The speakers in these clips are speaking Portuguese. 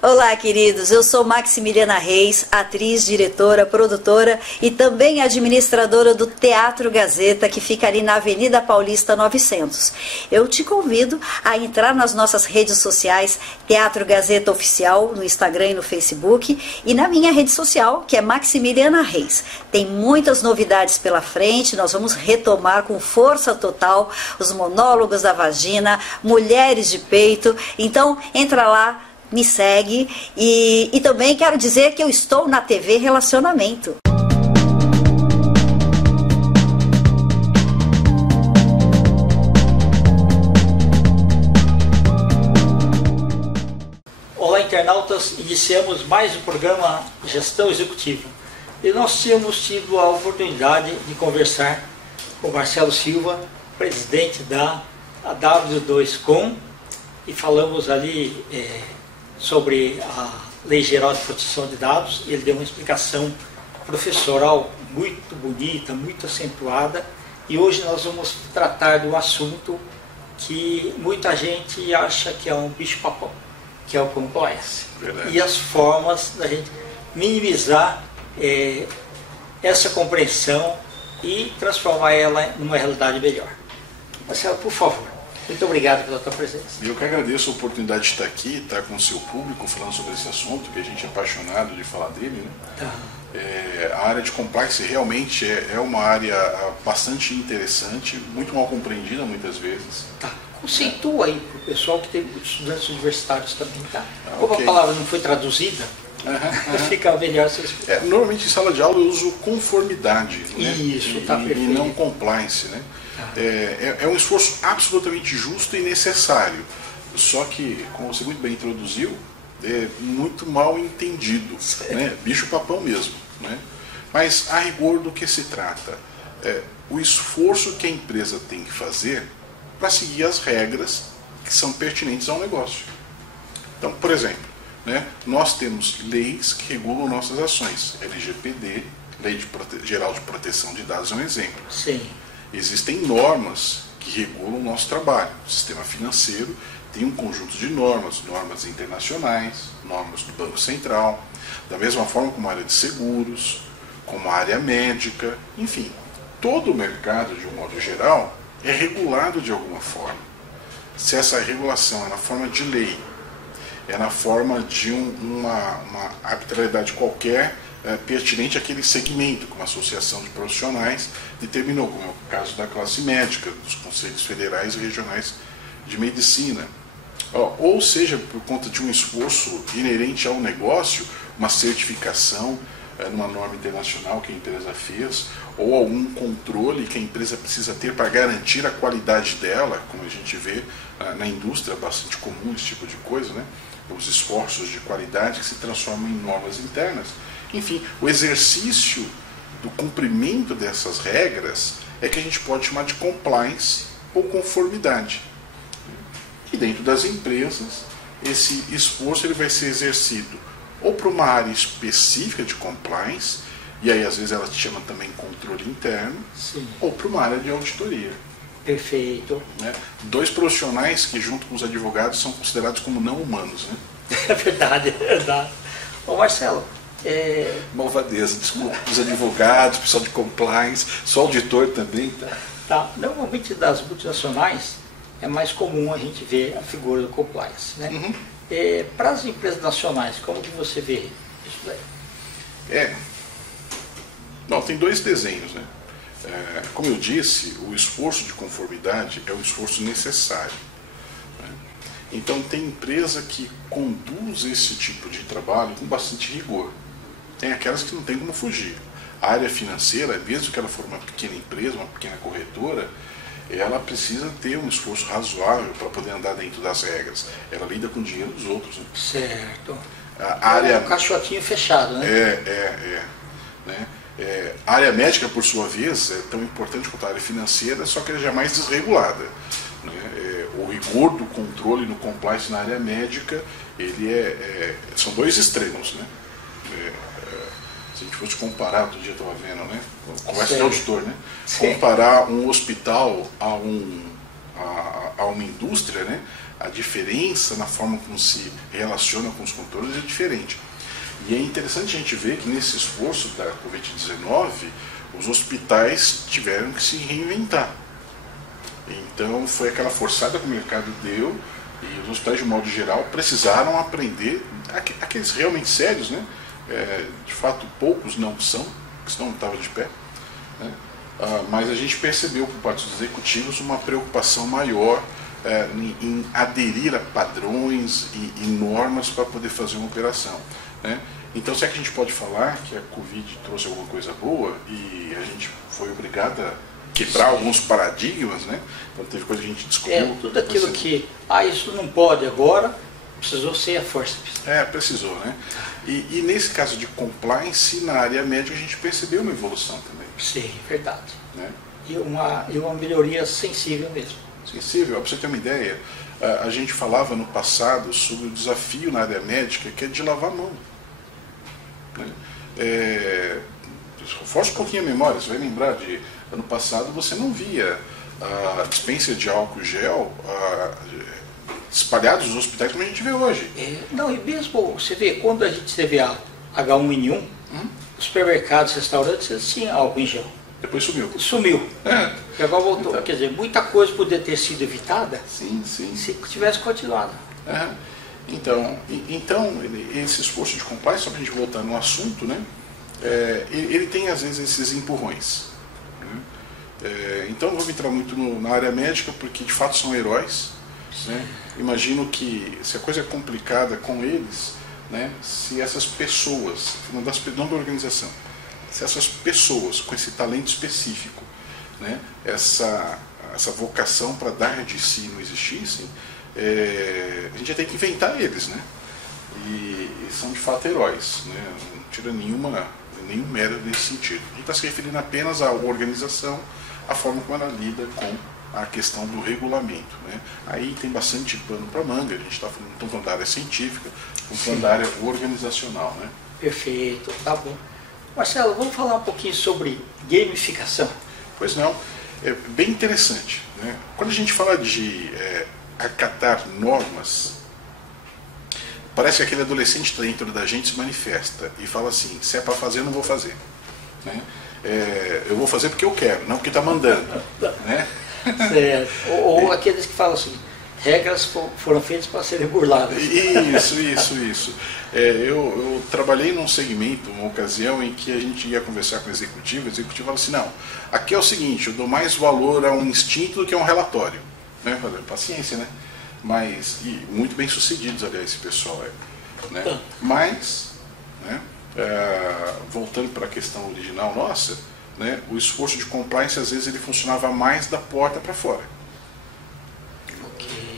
Olá, queridos. Eu sou Maximiliana Reis, atriz, diretora, produtora e também administradora do Teatro Gazeta, que fica ali na Avenida Paulista 900. Eu te convido a entrar nas nossas redes sociais, Teatro Gazeta Oficial, no Instagram e no Facebook, e na minha rede social, que é Maximiliana Reis. Tem muitas novidades pela frente, nós vamos retomar com força total os monólogos da vagina, mulheres de peito. Então, entra lá, me segue e também quero dizer que eu estou na TV Relacionamento. Olá, internautas, iniciamos mais um programa Gestão Executiva e nós tínhamos tido a oportunidade de conversar com Marcelo Silva, presidente da W2Com, e falamos ali sobre a Lei Geral de Proteção de Dados. Ele deu uma explicação professoral muito bonita, muito acentuada, e hoje nós vamos tratar de um assunto que muita gente acha que é um bicho-papão, que é o compliance. Verdade. E as formas da gente minimizar essa compreensão e transformar ela numa realidade melhor. Marcelo, por favor. Muito obrigado pela tua presença. Eu que agradeço a oportunidade de estar aqui, estar com o seu público, falando sobre esse assunto, que a gente é apaixonado de falar dele, né? Tá. A área de compliance realmente é uma área bastante interessante, muito mal compreendida muitas vezes. Tá. Conceitua aí para o pessoal que tem estudantes universitários também, tá? Como a palavra não foi traduzida, fica melhor se explicar. Normalmente em sala de aula eu uso conformidade, né? Isso, tá perfeito. E não compliance, né? É um esforço absolutamente justo e necessário, só que, como você muito bem introduziu, é muito mal entendido, né? Bicho-papão mesmo, né? Mas a rigor do que se trata? O esforço que a empresa tem que fazer para seguir as regras que são pertinentes ao negócio. Então, por exemplo, né, nós temos leis que regulam nossas ações. LGPD, Lei Geral de Proteção de Dados, é um exemplo. Sim. Existem normas que regulam o nosso trabalho. O sistema financeiro tem um conjunto de normas, normas internacionais, normas do Banco Central, da mesma forma como a área de seguros, como a área médica, enfim, todo o mercado, de um modo geral, é regulado de alguma forma. Se essa regulação é na forma de lei, é na forma de uma arbitrariedade qualquer, pertinente àquele segmento, como a associação de profissionais determinou, como é o caso da classe médica, dos conselhos federais e regionais de medicina. Ou seja, por conta de um esforço inerente ao negócio, uma certificação numa norma internacional que a empresa fez, ou algum controle que a empresa precisa ter para garantir a qualidade dela, como a gente vê na indústria, é bastante comum esse tipo de coisa, né? Os esforços de qualidade que se transformam em normas internas. Enfim, o exercício do cumprimento dessas regras é que a gente pode chamar de compliance ou conformidade. E dentro das empresas, esse esforço ele vai ser exercido ou para uma área específica de compliance, e aí às vezes ela te chama também controle interno, sim, ou para uma área de auditoria. Perfeito. Né? Dois profissionais que, junto com os advogados, são considerados como não humanos. Né? É verdade, é verdade. Ô Marcelo, malvadeza, desculpa, os advogados, pessoal de compliance, só auditor também. Tá. Normalmente das multinacionais é mais comum a gente ver a figura do compliance, né? Uhum. Para as empresas nacionais, como que você vê isso daí? Não, tem dois desenhos, né? Como eu disse, o esforço de conformidade é o esforço necessário. Né? Então tem empresa que conduz esse tipo de trabalho com bastante rigor. Tem aquelas que não tem como fugir. A área financeira, mesmo que ela for uma pequena empresa, uma pequena corretora, ela precisa ter um esforço razoável para poder andar dentro das regras. Ela lida com o dinheiro dos outros. Né? Certo. A área... um caixotinho fechado, né? Né? A área médica, por sua vez, é tão importante quanto a área financeira, só que ela já é mais desregulada. Né? O rigor do controle no compliance na área médica, são dois extremos. Né? Se a gente fosse comparar, outro dia eu estava vendo, né? Conversa de auditor, né? Sim. Comparar um hospital a uma indústria, né? A diferença na forma como se relaciona com os controles é diferente. E é interessante a gente ver que nesse esforço da Covid-19, os hospitais tiveram que se reinventar. Então foi aquela forçada que o mercado deu, e os hospitais de modo geral precisaram aprender, aqueles realmente sérios, né? De fato poucos não são, porque senão não estava de pé, né? Mas a gente percebeu por parte dos executivos uma preocupação maior em aderir a padrões e normas para poder fazer uma operação, né? Então, se é que a gente pode falar que a Covid trouxe alguma coisa boa e a gente foi obrigado a quebrar alguns paradigmas, né? Então teve coisa que a gente descobriu. Tudo aquilo que, isso não pode agora, precisou ser a força. Precisou, né? E nesse caso de compliance, na área médica, a gente percebeu uma evolução também. Sim, verdade. Né? E uma melhoria sensível mesmo. Sensível, para você ter uma ideia, a gente falava no passado sobre o desafio na área médica, que é de lavar a mão. Né? Force um pouquinho a memória, você vai lembrar de ano passado você não via a dispensa de álcool gel espalhados nos hospitais como a gente vê hoje. Não, e mesmo você vê, quando a gente teve a H1N1, os supermercados, restaurantes, eles tinham álcool em gel. Depois sumiu. Sumiu. E agora voltou. Então, quer dizer, muita coisa poderia ter sido evitada se tivesse continuado. Então, esse esforço de compliance, só para a gente voltar no assunto, né, ele tem às vezes esses empurrões. Né? Então, não vou entrar muito na área médica, porque de fato são heróis. Né? Imagino que se a coisa é complicada com eles, né, se essas pessoas, não da organização, se essas pessoas com esse talento específico, né, essa vocação para dar de si não existissem, a gente ia ter que inventar eles, né? E são de fato heróis, né? Não tira nenhum mérito nesse sentido. A gente está se referindo apenas à organização, a forma como ela lida com a questão do regulamento, né? Aí tem bastante pano para manga, a gente está falando da área científica, falando da área organizacional, né? Perfeito, tá bom. Marcelo, vamos falar um pouquinho sobre gamificação. Pois não, é bem interessante, né? Quando a gente fala de acatar normas, parece que aquele adolescente dentro da gente se manifesta e fala assim: se é para fazer, eu não vou fazer, né? Eu vou fazer porque eu quero, não porque está mandando, né? Certo. Ou aqueles que falam assim: regras foram feitas para serem burladas. Isso. Eu trabalhei num segmento, uma ocasião em que a gente ia conversar com o executivo falou assim: não, aqui é o seguinte, eu dou mais valor a um instinto do que a um relatório. Né? Paciência, né? Mas, e muito bem sucedidos, aliás, esse pessoal né? Mas, né, voltando para a questão original nossa, né, o esforço de compliance às vezes ele funcionava mais da porta para fora.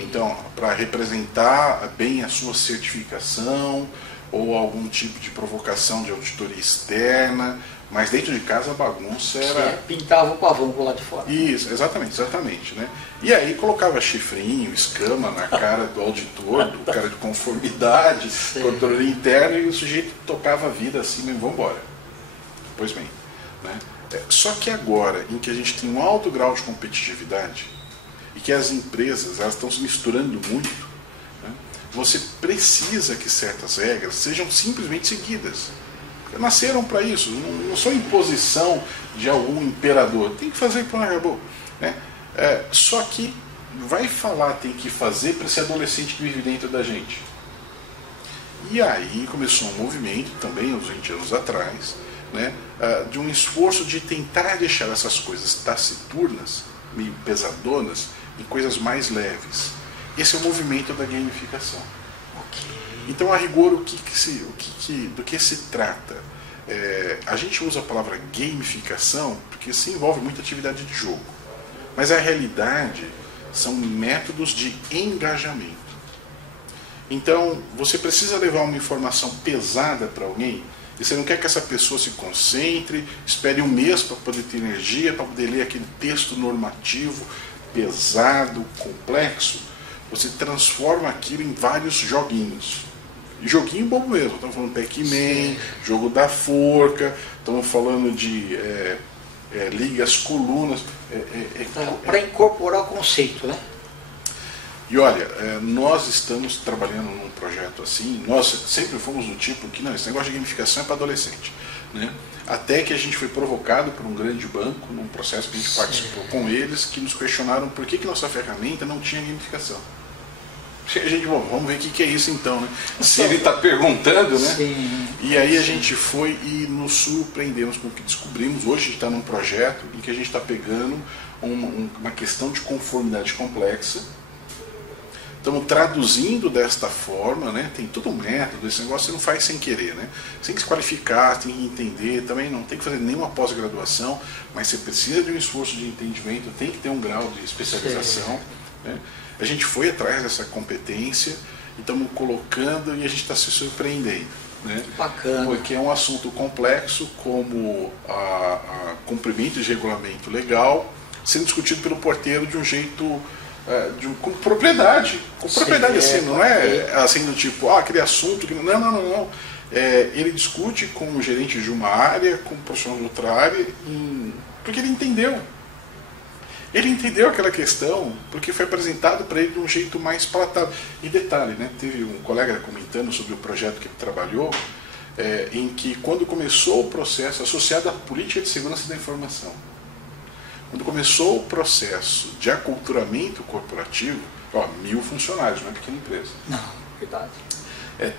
Então, para representar bem a sua certificação ou algum tipo de provocação de auditoria externa, mas dentro de casa a bagunça era... Pintava o pavão por lá de fora. Isso, exatamente. Né? E aí colocava chifrinho, escama na cara do auditor, do cara de conformidade, controle interno, e o sujeito tocava a vida assim mesmo, vamos embora. Pois bem, né? Só que agora, em que a gente tem um alto grau de competitividade, e que as empresas elas estão se misturando muito, né? Você precisa que certas regras sejam simplesmente seguidas. Nasceram para isso, não são imposição de algum imperador. Tem que fazer e pronto, acabou. Né? Só que vai falar tem que fazer para esse adolescente que vive dentro da gente. E aí começou um movimento, também uns 20 anos atrás, né, de um esforço de tentar deixar essas coisas taciturnas, meio pesadonas, em coisas mais leves. Esse é o movimento da gamificação. Então, a rigor, do que se trata? A gente usa a palavra gamificação porque se envolve muita atividade de jogo. Mas a realidade são métodos de engajamento. Então, você precisa levar uma informação pesada para alguém e você não quer que essa pessoa se concentre, espere um mês para poder ter energia, para poder ler aquele texto normativo pesado, complexo. Você transforma aquilo em vários joguinhos. Joguinho bobo mesmo, estamos falando Pac-Man, jogo da forca, estamos falando de liga as colunas. Para incorporar o conceito, né? E olha, nós estamos trabalhando num projeto assim, nós sempre fomos do tipo que, não, esse negócio de gamificação é para adolescente, né? Até que a gente foi provocado por um grande banco, num processo que a gente participou com eles, que nos questionaram por que nossa ferramenta não tinha gamificação. A gente, bom, vamos ver o que é isso então, né? Se ele está perguntando, né? Sim. E aí a gente foi e nos surpreendemos com o que descobrimos. Hoje a gente está num projeto em que a gente está pegando uma questão de conformidade complexa. Estamos traduzindo desta forma, né? Tem todo um método, esse negócio você não faz sem querer, né? Você tem que se qualificar, tem que entender, também não tem que fazer nenhuma pós-graduação, mas você precisa de um esforço de entendimento, tem que ter um grau de especialização, né? A gente foi atrás dessa competência e estamos colocando e a gente está se surpreendendo, né? Bacana. Porque é um assunto complexo como cumprimento de regulamento legal sendo discutido pelo porteiro de um jeito... com propriedade. Com propriedade, assim, não é assim do tipo, aquele assunto que. Não. Ele discute com o gerente de uma área, com o profissional de outra área, porque ele entendeu. Ele entendeu aquela questão porque foi apresentado para ele de um jeito mais palatável. E detalhe, né, teve um colega comentando sobre o projeto que ele trabalhou, em que quando começou o processo associado à política de segurança da informação, quando começou o processo de aculturamento corporativo, 1000 funcionários, não é pequena empresa. Não, verdade.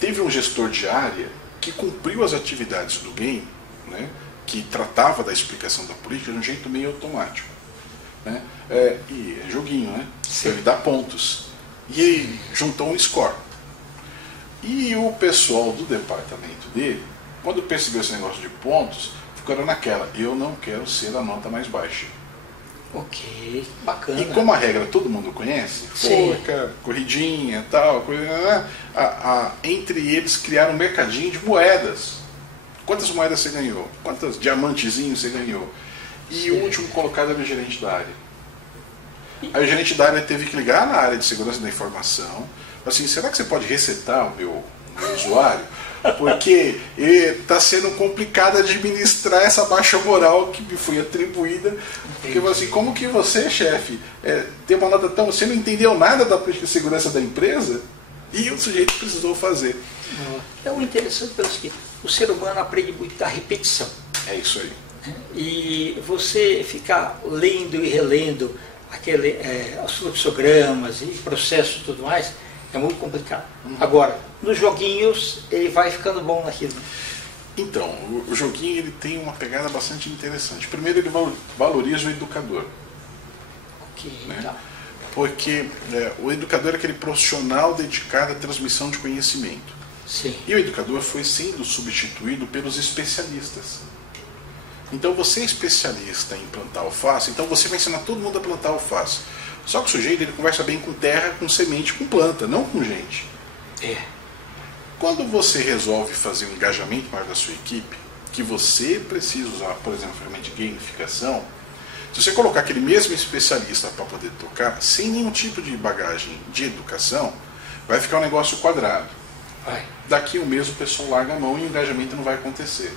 Teve um gestor de área que cumpriu as atividades do game, né, que tratava da explicação da política de um jeito meio automático. Né? E é joguinho, né? Então ele dá pontos. E ele juntou um score. E o pessoal do departamento dele, quando percebeu esse negócio de pontos, ficaram naquela, eu não quero ser a nota mais baixa. Ok, bacana. E como a regra todo mundo conhece, forca, corridinha, tal, entre eles criaram um mercadinho de moedas. Quantas moedas você ganhou? Quantos diamantezinhos você ganhou? E o último colocado era o gerente da área. Aí o gerente da área teve que ligar na área de segurança da informação, assim, será que você pode resetar o meu usuário? Porque está sendo complicado administrar essa baixa moral que me foi atribuída. Porque assim, como que você, chefe, tem uma nota tão... Você não entendeu nada da política de segurança da empresa? E o sujeito precisou fazer. É o interessante pelo seguinte, o ser humano aprende muito da repetição. É isso aí. E você ficar lendo e relendo os fluxogramas e processos e tudo mais, é muito complicado. Agora, nos joguinhos, ele vai ficando bom naquilo. Então, o joguinho ele tem uma pegada bastante interessante. Primeiro, ele valoriza o educador. Ok, né? tá. Porque o educador é aquele profissional dedicado à transmissão de conhecimento. Sim. E o educador foi sendo substituído pelos especialistas. Então, você é especialista em plantar alface, então você vai ensinar todo mundo a plantar alface. Só que o sujeito ele conversa bem com terra, com semente, com planta, não com gente. Quando você resolve fazer um engajamento maior da sua equipe, que você precisa usar, por exemplo, a ferramenta de gamificação, se você colocar aquele mesmo especialista para poder tocar, sem nenhum tipo de bagagem de educação, vai ficar um negócio quadrado. Daqui um mês o pessoal larga a mão e o engajamento não vai acontecer.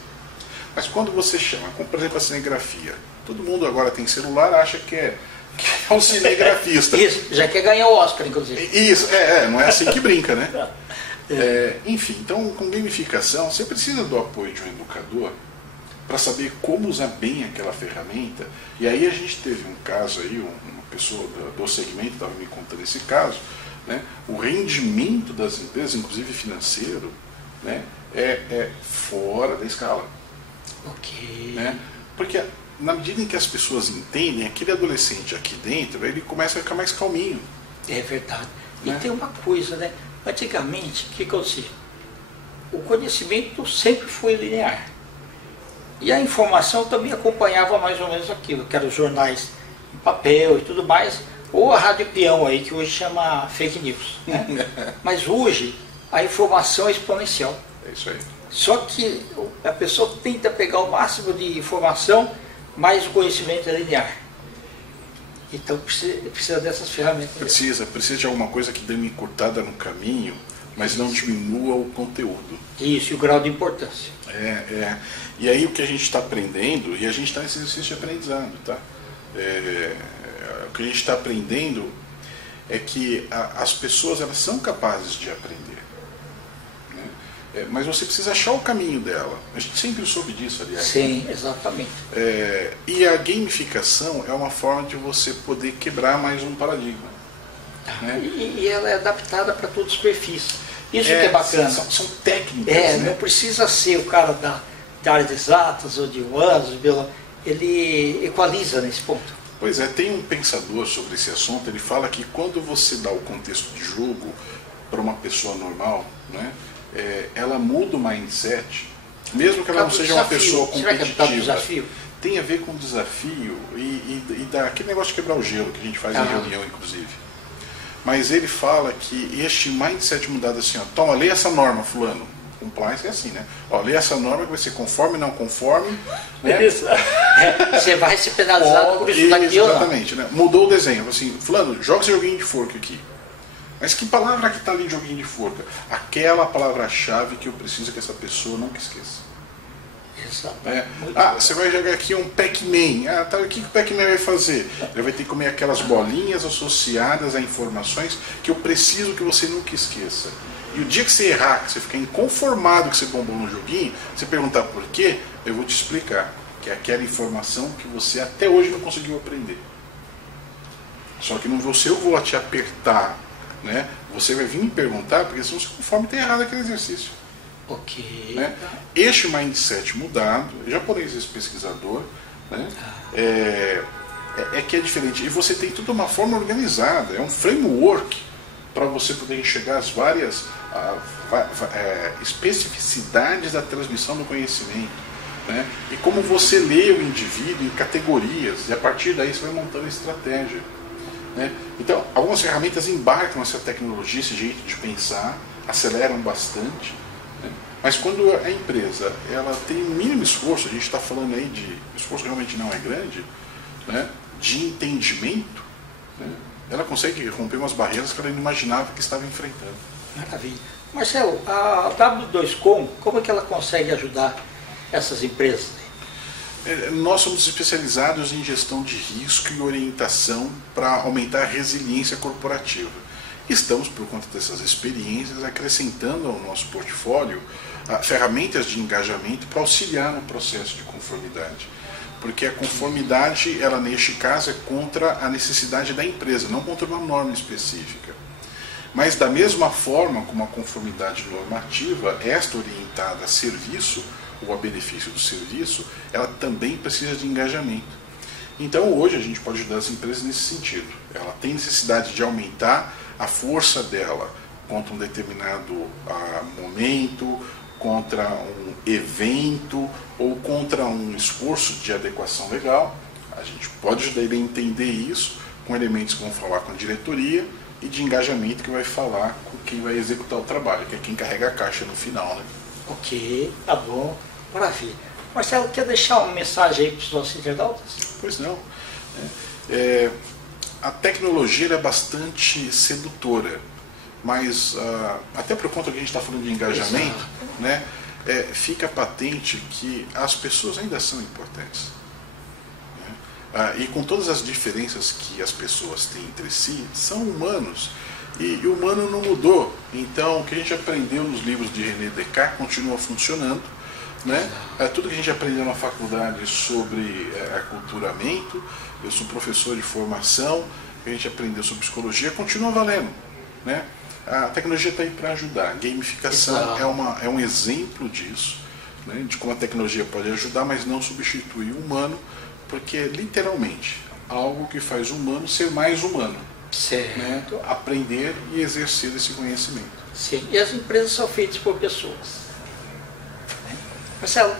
Mas quando você chama, como por exemplo a cinegrafia, todo mundo agora tem celular, acha que é um cinegrafista. Isso, já quer ganhar o Oscar, inclusive. Isso, não é assim que brinca, né? Enfim, então com gamificação, você precisa do apoio de um educador para saber como usar bem aquela ferramenta. E aí a gente teve um caso aí, uma pessoa do segmento estava me contando esse caso, né? O rendimento das empresas, inclusive financeiro, né, é fora da escala. Ok. Né? Porque na medida em que as pessoas entendem, aquele adolescente aqui dentro, ele começa a ficar mais calminho. É verdade. Né? E tem uma coisa, né? Antigamente, o que acontecia? O conhecimento sempre foi linear. E a informação também acompanhava mais ou menos aquilo, que eram os jornais em papel e tudo mais, ou a rádio peão aí, que hoje chama fake news. Né? Mas hoje, a informação é exponencial. É isso aí. Só que a pessoa tenta pegar o máximo de informação, mas o conhecimento é linear. Então precisa dessas ferramentas. Precisa de alguma coisa que dê uma encurtada no caminho, mas não diminua o conteúdo. Isso, e o grau de importância. E aí o que a gente está aprendendo, e a gente está nesse exercício de aprendizado, tá? O que a gente está aprendendo é que as pessoas elas são capazes de aprender. Mas você precisa achar o caminho dela. A gente sempre soube disso, aliás. Sim, exatamente. E a gamificação é uma forma de você poder quebrar mais um paradigma. Né? E ela é adaptada para todos os perfis. Isso que é bacana. São técnicas. Né? Não precisa ser o cara da área de exatas ou de humanos, ele equaliza nesse ponto. Pois é, tem um pensador sobre esse assunto, ele fala que quando você dá o contexto de jogo para uma pessoa normal, né? Ela muda o mindset, mesmo que ela não seja uma pessoa competitiva. Tem a ver com o desafio e daquele negócio de quebrar o gelo que a gente faz em reunião, inclusive. Mas ele fala que este mindset mudado assim, ó, toma, lê essa norma, fulano. Compliance é assim, né? Ó, lê essa norma que vai ser conforme, não conforme. Né? Você vai ser penalizado por isso daqui ou não. Exatamente, né? Mudou o desenho, assim, fulano, joga esse joguinho de forca aqui. Mas que palavra que está ali de joguinho de forca? Aquela palavra-chave que eu preciso que essa pessoa nunca esqueça. Você vai jogar aqui um Pac-Man. Tá, o que o Pac-Man vai fazer? Ele vai ter que comer aquelas bolinhas associadas a informações que eu preciso que você nunca esqueça. E o dia que você errar, que você ficar inconformado que você bombou no joguinho, você perguntar por quê, eu vou te explicar. Que é aquela informação que você até hoje não conseguiu aprender. Só que não eu vou te apertar. Né? Você vai vir me perguntar porque se não se conforme tem errado aquele exercício. Ok. Né? Este mindset mudado, japonês esse pesquisador, né? Que é diferente. E você tem toda uma forma organizada, é um framework para você poder enxergar as várias especificidades da transmissão do conhecimento. Né? E como você lê o indivíduo em categorias, e a partir daí você vai montando estratégia. Né? Então, algumas ferramentas embarcam nessa tecnologia, esse jeito de pensar, aceleram bastante, né? Mas quando a empresa ela tem um mínimo esforço, a gente está falando aí de esforço que realmente não é grande, né? De entendimento, né? Ela consegue romper umas barreiras que ela não imaginava que estava enfrentando. Maravilha. Marcelo, a W2Com, como é que ela consegue ajudar essas empresas? Nós somos especializados em gestão de risco e orientação para aumentar a resiliência corporativa. Estamos, por conta dessas experiências, acrescentando ao nosso portfólio ferramentas de engajamento para auxiliar no processo de conformidade. Porque a conformidade, ela neste caso, é contra a necessidade da empresa, não contra uma norma específica. Mas da mesma forma como a conformidade normativa, esta orientada a serviço, ou a benefício do serviço, ela também precisa de engajamento. Então hoje a gente pode ajudar as empresas nesse sentido. Ela tem necessidade de aumentar a força dela contra um determinado momento, contra um evento ou contra um esforço de adequação legal. A gente pode ajudar ele a entender isso com elementos que vão falar com a diretoria e de engajamento que vai falar com quem vai executar o trabalho, que é quem carrega a caixa no final. Né? Ok, tá bom. Maravilha. Marcelo, quer deixar uma mensagem aí para os nossos internautas? Pois não. A tecnologia é bastante sedutora, mas até por conta que a gente está falando de engajamento, né, fica patente que as pessoas ainda são importantes. Né? E com todas as diferenças que as pessoas têm entre si, são humanos. E o humano não mudou. Então, o que a gente aprendeu nos livros de René Descartes continua funcionando. Né? Tudo que a gente aprendeu na faculdade sobre aculturamento, eu sou professor de formação, que a gente aprendeu sobre psicologia, continua valendo. Né? A tecnologia está aí para ajudar. A gamificação é um exemplo disso, né? De como a tecnologia pode ajudar, mas não substituir o humano, porque é literalmente algo que faz o humano ser mais humano. Certo. Né? Aprender e exercer esse conhecimento. Sim. E as empresas são feitas por pessoas. Marcelo,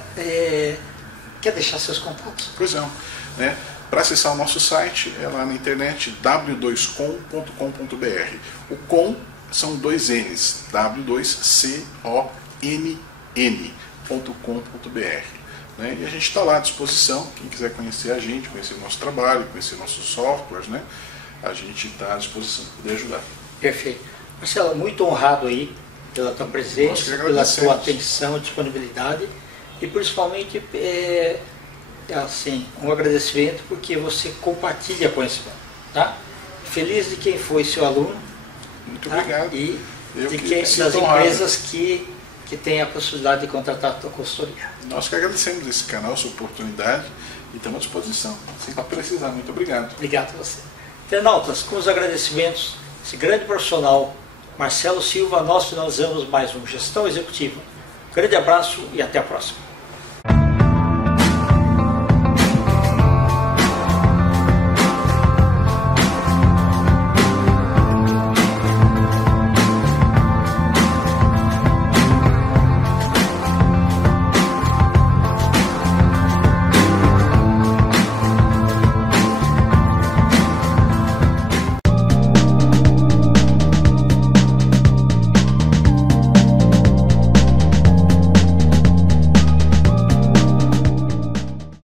quer deixar seus contatos? Pois não. Né? Para acessar o nosso site, é lá na internet, w2com.com.br. O com são dois N's, w2conn.com.br. Né? E a gente está lá à disposição, quem quiser conhecer a gente, conhecer o nosso trabalho, conhecer nossos softwares, né? A gente está à disposição para poder ajudar. Perfeito. Marcelo, muito honrado aí pela tua presença, pela tua atenção e disponibilidade. E principalmente assim, um agradecimento porque você compartilha conhecimento. Tá? feliz de quem foi seu aluno. Muito obrigado. E das empresas que têm a possibilidade de contratar a tua consultoria. Nós que agradecemos esse canal, essa oportunidade, e estamos à disposição. Sempre que precisar. Muito obrigado. Obrigado a você. Internautas, com os agradecimentos, esse grande profissional, Marcelo Silva, nós finalizamos mais um Gestão Executiva. Um grande abraço e até a próxima.